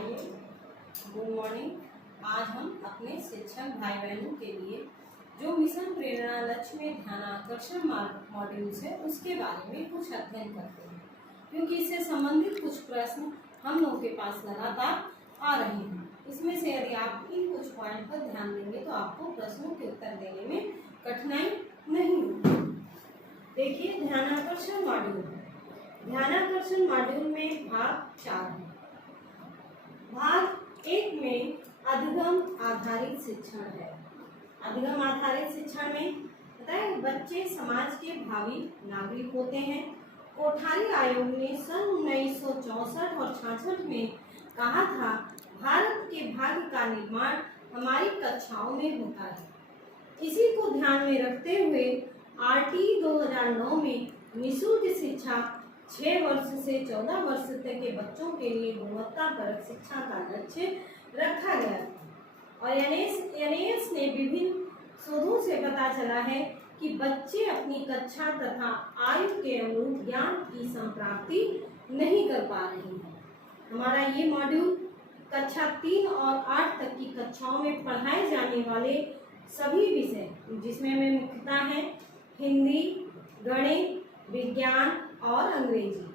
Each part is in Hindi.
आइए, गुड मॉर्निंग। आज हम अपने शिक्षक भाई बहनों के लिए जो मिशन प्रेरणा लक्ष्य में ध्यानाकर्षण मॉड्यूल्स है उसके बारे में कुछ अध्ययन करते हैं, क्योंकि इससे संबंधित कुछ प्रश्न हम लोगों के पास लगातार आ रहे हैं। इसमें से यदि आप इन कुछ पॉइंट पर ध्यान देंगे तो आपको प्रश्नों के उत्तर देने में कठिनाई नहीं होगी। देखिए, ध्यानाकर्षण मॉड्यूल। ध्यानाकर्षण मॉड्यूल में भाग 4 है। भाग 1 में अधिगम आधारित शिक्षण है। अधिगम आधारित शिक्षण में पता है, बच्चे समाज के भावी नागरिक होते हैं। कोठारी आयोग ने सन 1964 और 66 में कहा था, भारत के भाग्य का निर्माण हमारी कक्षाओं में होता है। इसी को ध्यान में रखते हुए RT 2009 में निःशुल्क शिक्षा 6 वर्ष से 14 वर्ष तक के बच्चों के लिए गुणवत्तापरक शिक्षा का लक्ष्य रखा गया और NAS ने विभिन्न शोधों से पता चला है कि बच्चे अपनी कक्षा तथा आयु के अनुरूप ज्ञान की संप्राप्ति नहीं कर पा रहे हैं। हमारा ये मॉड्यूल कक्षा 3 और 8 तक की कक्षाओं में पढ़ाए जाने वाले सभी विषय, जिसमें में मुख्यतः है हिंदी, गणित, विज्ञान और अंग्रेजी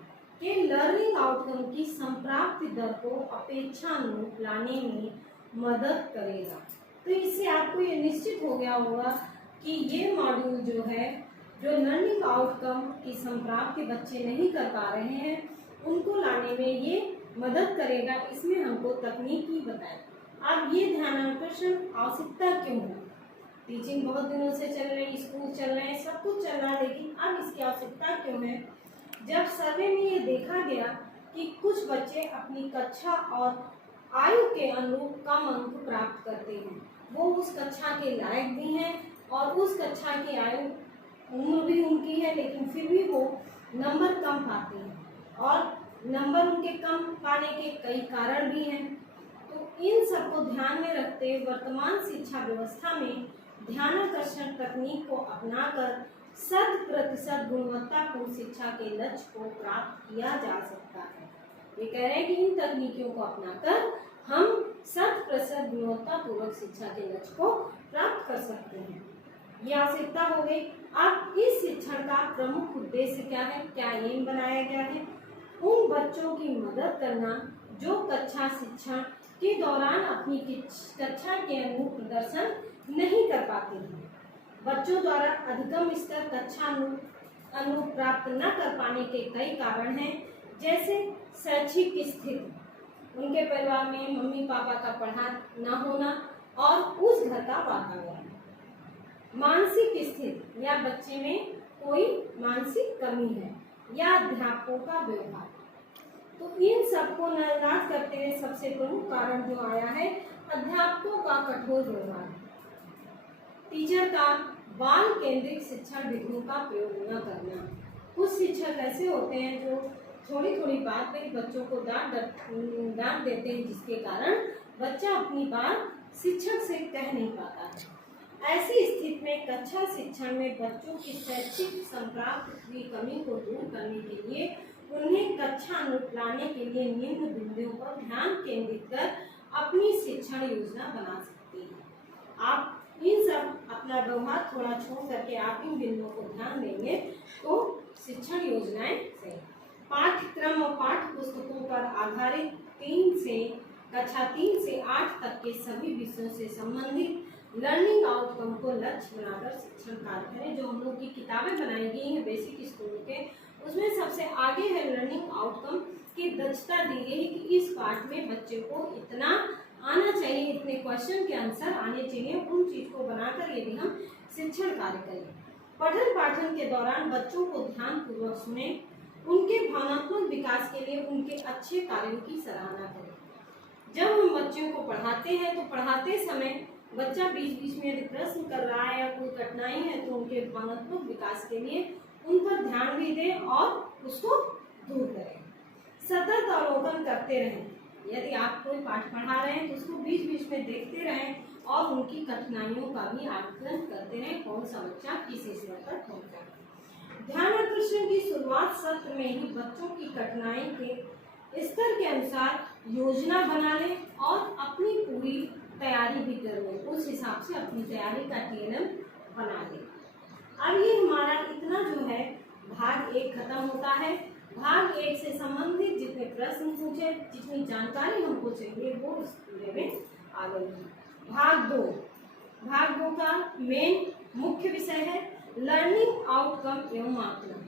के लर्निंग आउटकम की संप्राप्ति दर को अपेक्षानुरूप लाने में मदद करेगा। तो इससे आपको ये निश्चित हो गया होगा कि ये मॉड्यूल जो है, जो लर्निंग आउटकम की संप्राप्ति बच्चे नहीं कर पा रहे हैं, उनको लाने में ये मदद करेगा। इसमें हमको तकनीकी बताए। अब ये ध्यानाकर्षण आवश्यकता क्यों है? टीचिंग बहुत दिनों से चल रही, स्कूल चल रहे हैं, सब कुछ चल रहा है, लेकिन अब इसकी आवश्यकता क्यों है? जब सर्वे में ये देखा गया कि कुछ बच्चे अपनी कक्षा और आयु के अनुरूप कम अंक प्राप्त करते हैं, वो उस कक्षा के लायक भी हैं और उस कक्षा की आयु उम्र भी उनकी है, लेकिन फिर भी वो नंबर कम पाते हैं और नंबर उनके कम पाने के कई कारण भी हैं। तो इन सबको ध्यान में रखते वर्तमान शिक्षा व्यवस्था में ध्यानाकर्षण तकनीक को अपनाकर 100% गुणवत्तापूर्ण शिक्षा के लक्ष्य को प्राप्त किया जा सकता है। ये कह रहे हैं कि इन तकनीकों को अपनाकर हम 100% गुणवत्तापूर्वक शिक्षा के लक्ष्य को प्राप्त कर सकते हैं। ये आवश्यकता हो गई। अब इस शिक्षण का प्रमुख उद्देश्य क्या है, क्या एम बनाया गया है? उन बच्चों की मदद करना जो कक्षा शिक्षण के दौरान अपनी कक्षा के अनुरूप प्रदर्शन नहीं कर पाते हैं। बच्चों द्वारा अधिगम स्तर कक्षा अनुरूप प्राप्त न कर पाने के कई कारण हैं, जैसे शैक्षिक स्थिति, उनके परिवार में मम्मी पापा का पढ़ा न होना और उस घर का वातावरण, मानसिक स्थिति या बच्चे में कोई मानसिक कमी है, या अध्यापकों का व्यवहार। तो इन सबको नजरअंदाज करते हुए सबसे प्रमुख कारण जो आया है, अध्यापकों का कठोर व्यवहार, टीचर का बाल केंद्रित शिक्षण विधियों का प्रयोग न करना। कुछ शिक्षक ऐसे होते हैं जो थोड़ी थोड़ी बात पे बच्चों को डांट देते हैं, जिसके कारण बच्चा अपनी बात शिक्षक से कह नहीं पाता है। ऐसी स्थिति में कक्षा शिक्षण में बच्चों की शैक्षिक संप्राप्ति की कमी को दूर करने के लिए उन्हें कक्षा अनुरूप लाने के लिए निम्न बिंदुओं पर ध्यान केंद्रित कर अपनी शिक्षण योजना बना सकते हैं। आप इन सब अपना व्यवहार थोड़ा छोड़ करके आप इन बिंदुओं को ध्यान देंगे तो शिक्षण योजनाएं सही। पाठ्यक्रम और पाठ्य पुस्तकों पर आधारित कक्षा 3 से 8 तक के सभी विषयों से संबंधित लर्निंग आउटकम को लक्ष्य बनाकर शिक्षण कार्य करें। जो हम लोग की किताबें बनाई गई हैं बेसिक स्कूल के, उसमें सबसे आगे है लर्निंग आउटकम की दक्षता दी गई है कि इस पाठ में बच्चे को इतना आना चाहिए, इतने क्वेश्चन के आंसर आने चाहिए। उन चीज को बनाकर यदि हम शिक्षण कार्य करें, पठन पाठन के दौरान बच्चों को ध्यान पूर्वक सुने, उनके भावनात्मक विकास के लिए उनके अच्छे कार्यों की सराहना करें। जब हम बच्चों को पढ़ाते हैं तो पढ़ाते समय बच्चा बीच बीच में यदि प्रश्न कर रहा है या कोई कठिनाई है तो उनके भावनात्मक विकास के लिए उन पर ध्यान भी दें और उसको दूर करें। सतत अवलोकन करते रहें। यदि आप कोई पाठ पढ़ा रहे हैं तो उसको बीच बीच में देखते रहें और उनकी कठिनाइयों का भी आकलन करते रहें, कौन सा बच्चा किस स्तर पर पहुंचा। ध्यानाकर्षण की शुरुआत सत्र में ही बच्चों की कठिनाई के स्तर के अनुसार योजना बना लें और अपनी पूरी तैयारी भी कर लें, उस हिसाब से अपनी तैयारी का TNM बना लें। अब ये हमारा इतना जो है भाग 1 खत्म होता है। भाग 1 से संबंधित जितने प्रश्न पूछे, जितनी जानकारी हमको चाहिए वो इस पूरे में आ गई है। भाग 2 का मेन मुख्य विषय है लर्निंग आउटकम एवं आकलन।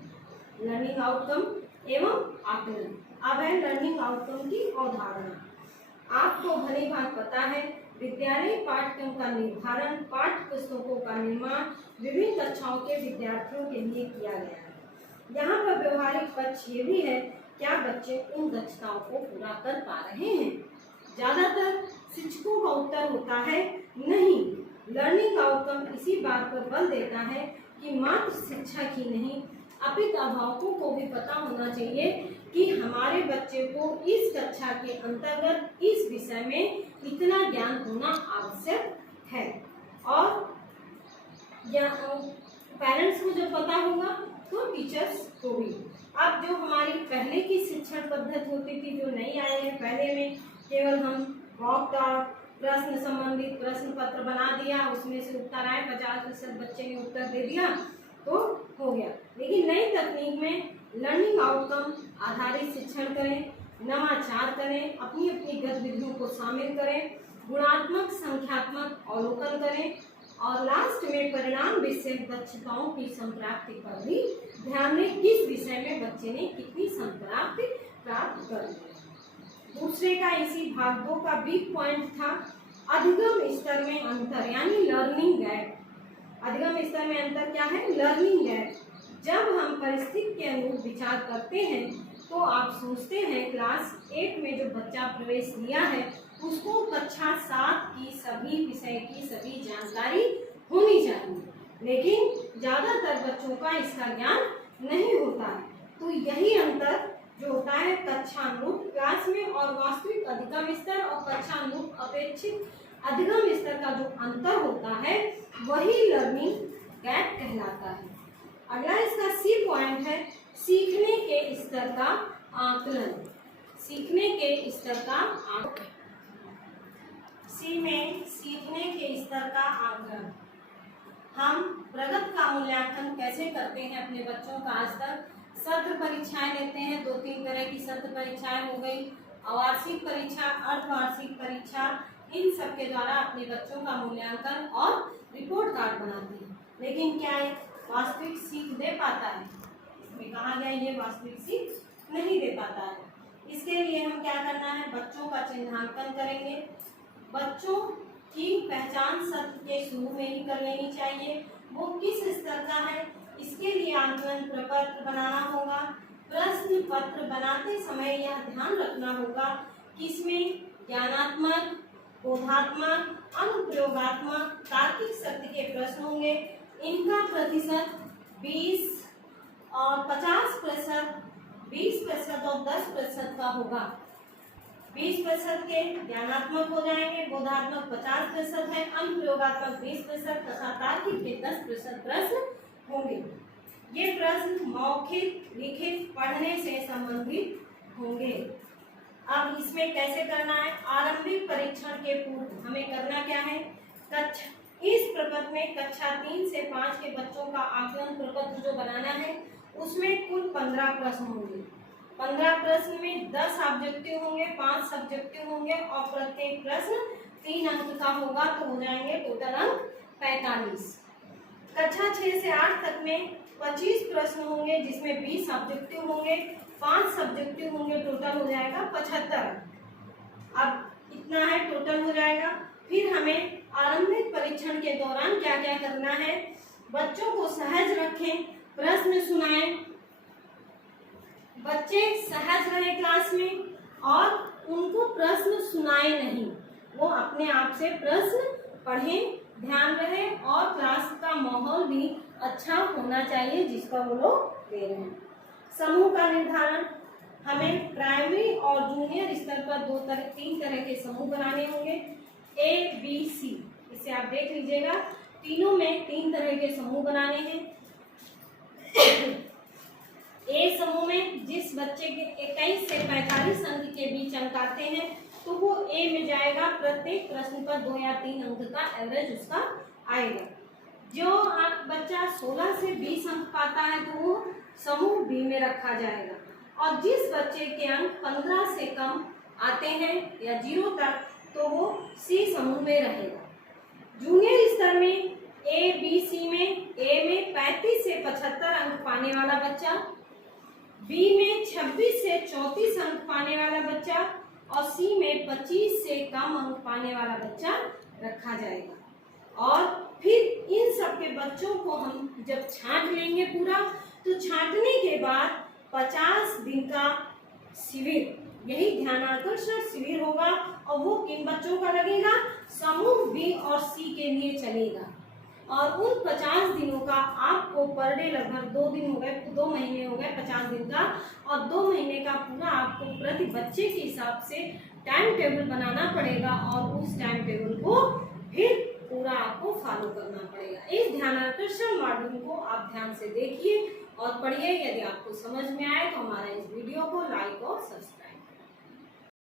लर्निंग आउटकम एवं आकलन। अब है लर्निंग आउटकम की अवधारणा। आपको भली भांति पता है विद्यालय पाठ्यक्रम का निर्धारण, पाठ्य पुस्तकों का निर्माण विभिन्न कक्षाओं के विद्यार्थियों के लिए किया गया है। यहाँ पर व्यवहारिक पक्ष ये भी है, क्या बच्चे उन दक्षताओं को पूरा कर पा रहे हैं। ज्यादातर शिक्षकों का उत्तर होता है नहीं। लर्निंग आउटकम इसी बात पर बल देता है कि मात्र शिक्षक ही नहीं, अपितु अभिभावकों को भी पता होना चाहिए कि हमारे बच्चे को इस कक्षा के अंतर्गत इस विषय में इतना ज्ञान होना आवश्यक है। और पेरेंट्स को जब पता होगा तो टीचर्स को भी। अब जो हमारी पहले की शिक्षण पद्धति होती थी, जो नहीं आए हैं, पहले में केवल हम मॉक प्रश्न संबंधित प्रश्न पत्र बना दिया, उसमें से उत्तर आए, 50% बच्चे ने उत्तर दे दिया तो हो गया। लेकिन नई तकनीक में लर्निंग आउटकम आधारित शिक्षण करें, नवाचार करें, अपनी अपनी गतिविधियों को शामिल करें, गुणात्मक संख्यात्मक अवलोकन करें और लास्ट में परिणाम विषय दक्षताओं की संप्राप्ति पर भी ध्यान दें, किस विषय में बच्चे ने कितनी संप्राप्ति प्राप्त कर ली। दूसरे का इसी भाग 2 का बिग पॉइंट था अधिगम स्तर में अंतर, यानी लर्निंग गैप। अधिगम स्तर में अंतर क्या है? Learning gap. जब हम परिस्थिति के अनुरूप विचार करते हैं तो आप सोचते हैं क्लास 8 में जो बच्चा प्रवेश लिया है उसको कक्षा 7 की सभी विषय की सभी जानकारी होनी चाहिए, लेकिन ज्यादातर बच्चों का इसका ज्ञान नहीं होता है। तो यही अंतर जो होता है कक्षानुरूप क्लास में और वास्तविक अधिगम स्तर और कक्षानुरूप अपेक्षित अधिगम स्तर का जो अंतर होता है वही लर्निंग गैप कहलाता है। अगला इसका सी पॉइंट है सीखने के स्तर का आकलन। सीखने के स्तर का आकलन। सी में सीखने के स्तर का आकलन। हम प्रगति का मूल्यांकन कैसे करते हैं अपने बच्चों का? आज तक सत्र परीक्षाएं लेते हैं, 2-3 तरह की सत्र परीक्षाएं हो गई, वार्षिक परीक्षा, अर्धवार्षिक परीक्षा, इन सब के द्वारा अपने बच्चों का मूल्यांकन और रिपोर्ट कार्ड बनाते हैं। लेकिन क्या है वास्तविक सीख दे पाता है? इसमें कहा गया ये वास्तविक सीख नहीं दे पाता है। इसके लिए हम क्या करना है? बच्चों का चिन्हांकन करेंगे। बच्चों की पहचान सत्र के शुरू में ही कर लेनी चाहिए, वो किस स्तर का है इसके लिए आकलन प्रपत्र बनाना होगा। प्रश्न पत्र बनाते समय यह ध्यान रखना होगा कि इसमें ज्ञानात्मक, बोधात्मक, अनुप्रयोगात्मक, तार्किक शक्ति के प्रश्न होंगे। इनका प्रतिशत 20 और 50%, 20% और 10% का होगा। 20% के ज्ञानात्मक हो जाएंगे, बोधात्मक 50% है, अनुप्रयोगात्मक 20% तथा तार्किक के 10% प्रश्न होंगे। ये प्रश्न मौखिक, लिखित, पढ़ने से संबंधित होंगे। अब इसमें कैसे करना है? आरंभिक परीक्षण के पूर्व हमें करना क्या है? इस प्रपत्र में कक्षा 3 से 5 के बच्चों का आकलन प्रपत्र जो बनाना है उसमें कुल 15 प्रश्न होंगे। 15 प्रश्न में 10 ऑब्जेक्टिव होंगे, 5 सब्जेक्टिव होंगे और प्रत्येक प्रश्न 3 अंक का होगा, तो हो जाएंगे टोटल अंक 45। कक्षा 6 से 8 तक में 25 प्रश्न होंगे जिसमें 20 ऑब्जेक्टिव होंगे, 5 सब्जेक्टिव होंगे, टोटल हो जाएगा 75। अब इतना है टोटल हो जाएगा। फिर हमें आरंभिक परीक्षण के दौरान क्या क्या करना है? बच्चों को सहज रखें, प्रश्न सुनाएं, बच्चे सहज रहे क्लास में और उनको प्रश्न सुनाए नहीं, वो अपने आप से प्रश्न पढ़ें, ध्यान रहे और क्लास का माहौल भी अच्छा होना चाहिए जिसका वो लोग दे रहे हैं। समूह का निर्धारण, हमें प्राइमरी और जूनियर स्तर पर 3 तरह के समूह बनाने होंगे, A, B, C। इसे आप देख लीजिएगा, तीनों में 3 तरह के समूह बनाने हैं। ए समूह में जिस बच्चे के 21 से 45 अंक के बीच अंक आते हैं तो वो ए में जाएगा। प्रत्येक प्रश्न पर 2 या 3 अंक का एवरेज उसका आएगा। जो बच्चा 16 से 20 अंक पाता है तो वो समूह बी में रखा जाएगा। और जिस बच्चे के अंक 15 से कम आते हैं या 0 तक तो वो सी समूह में रहेगा। जूनियर स्तर में ए बी सी में ए में 35 से 75 अंक पाने वाला बच्चा, बी में 26 से 34 अंक पाने वाला बच्चा और सी में 25 से कम अंक पाने वाला बच्चा रखा जाएगा। और फिर इन सब के बच्चों को हम जब छांट लेंगे पूरा, तो छांटने के बाद 50 दिन का शिविर, यही ध्यानाकर्षण शिविर होगा। और वो किन बच्चों का लगेगा? समूह बी और सी के लिए चलेगा। और उन 50 दिनों का आपको पर डे लगभग 2 दिन हो गए, 2 महीने हो गए 50 दिन का, और 2 महीने का पूरा आपको प्रति बच्चे के हिसाब से टाइम टेबल बनाना पड़ेगा और उस टाइम टेबल को फिर पूरा आपको फॉलो करना पड़ेगा। इस ध्यानाकर्षण मॉड्यूल को आप ध्यान से देखिए और पढ़िए। यदि आपको समझ में आए तो हमारा इस वीडियो को लाइक और सब्सक्राइब